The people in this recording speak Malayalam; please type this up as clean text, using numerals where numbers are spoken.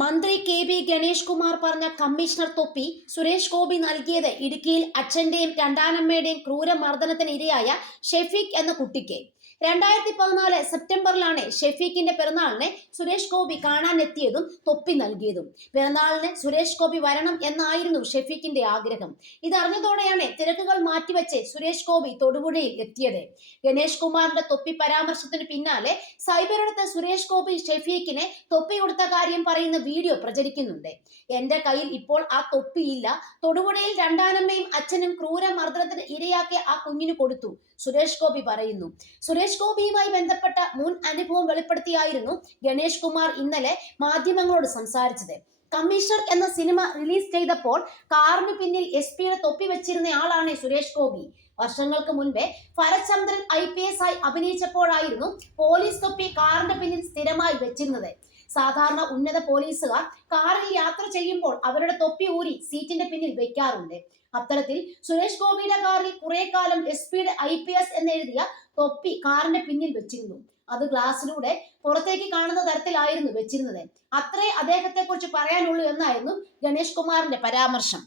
മന്ത്രി കെ.ബി. ഗണേഷ് കുമാർ പറഞ്ഞ കമ്മീഷണർ തൊപ്പി സുരേഷ് ഗോപി നൽകിയത് ഇടുക്കിയിൽ അച്ഛന്റെയും രണ്ടാനമ്മയുടെയും ക്രൂരമർദ്ദനത്തിന് ഇരയായ ഷെഫീഖ് എന്ന കുട്ടിക്ക്. 2014 സെപ്റ്റംബറിലാണ് ഷെഫീഖിന്റെ പിറന്നാളിനെ സുരേഷ് ഗോപി കാണാനെത്തിയതും തൊപ്പി നൽകിയതും. പിറന്നാളിന് സുരേഷ് ഗോപി വരണം എന്നായിരുന്നു ഷെഫീഖിന്റെ ആഗ്രഹം. ഇതറിഞ്ഞതോടെയാണ് തിരക്കുകൾ മാറ്റിവെച്ച് സുരേഷ് ഗോപി തൊടുപുഴയിൽ എത്തിയത്. ഗണേഷ് കുമാറിന്റെ തൊപ്പി പരാമർശത്തിന് പിന്നാലെ സൈബറിടത്ത് സുരേഷ് ഗോപി ഷെഫീഖിനെ തൊപ്പി കൊടുത്ത കാര്യം പറയുന്ന വീഡിയോ പ്രചരിക്കുന്നുണ്ട്. എന്റെ കയ്യിൽ ഇപ്പോൾ ആ തൊപ്പിയില്ല. തൊടുപുഴയിൽ രണ്ടാനമ്മയും അച്ഛനും ക്രൂരമർദ്ദനത്തിന് ഇരയാക്കിയ ആ കുഞ്ഞിന് കൊടുത്തു, സുരേഷ് ഗോപി പറയുന്നു. സുരേഷ് ഗോപിയുമായി ബന്ധപ്പെട്ട മുൻ അനുഭവം വെളിപ്പെടുത്തിയായിരുന്നു ഗണേഷ് കുമാർ ഇന്നലെ മാധ്യമങ്ങളോട് സംസാരിച്ചത്. കമ്മീഷണർ എന്ന സിനിമ റിലീസ് ചെയ്തപ്പോൾ കാറിന് പിന്നിൽ SP-യുടെ തൊപ്പി വെച്ചിരുന്ന ആളാണ് സുരേഷ് ഗോപി. വർഷങ്ങൾക്ക് മുൻപേ ഭരചന്ദ്രൻ IPS ആയി അഭിനയിച്ചപ്പോഴായിരുന്നു പോലീസ് തൊപ്പി കാറിന്റെ പിന്നിൽ സ്ഥിരമായി വെച്ചിരുന്നത്. സാധാരണ ഉന്നത പോലീസുകാർ കാറിൽ യാത്ര ചെയ്യുമ്പോൾ അവരുടെ തൊപ്പി ഊരി സീറ്റിന്റെ പിന്നിൽ വെക്കാറുണ്ട്. അത്തരത്തിൽ സുരേഷ് ഗോപിയുടെ കാറിൽ കുറെ കാലം SP-യുടെ IPS എന്നെഴുതിയ തൊപ്പി കാറിന്റെ പിന്നിൽ വെച്ചിരുന്നു. അത് ഗ്ലാസിലൂടെ പുറത്തേക്ക് കാണുന്ന തരത്തിലായിരുന്നു വെച്ചിരുന്നത്. അത്രേ അദ്ദേഹത്തെ കുറിച്ച് പറയാനുള്ളൂ എന്നായിരുന്നു ഗണേഷ് കുമാറിന്റെ പരാമർശം.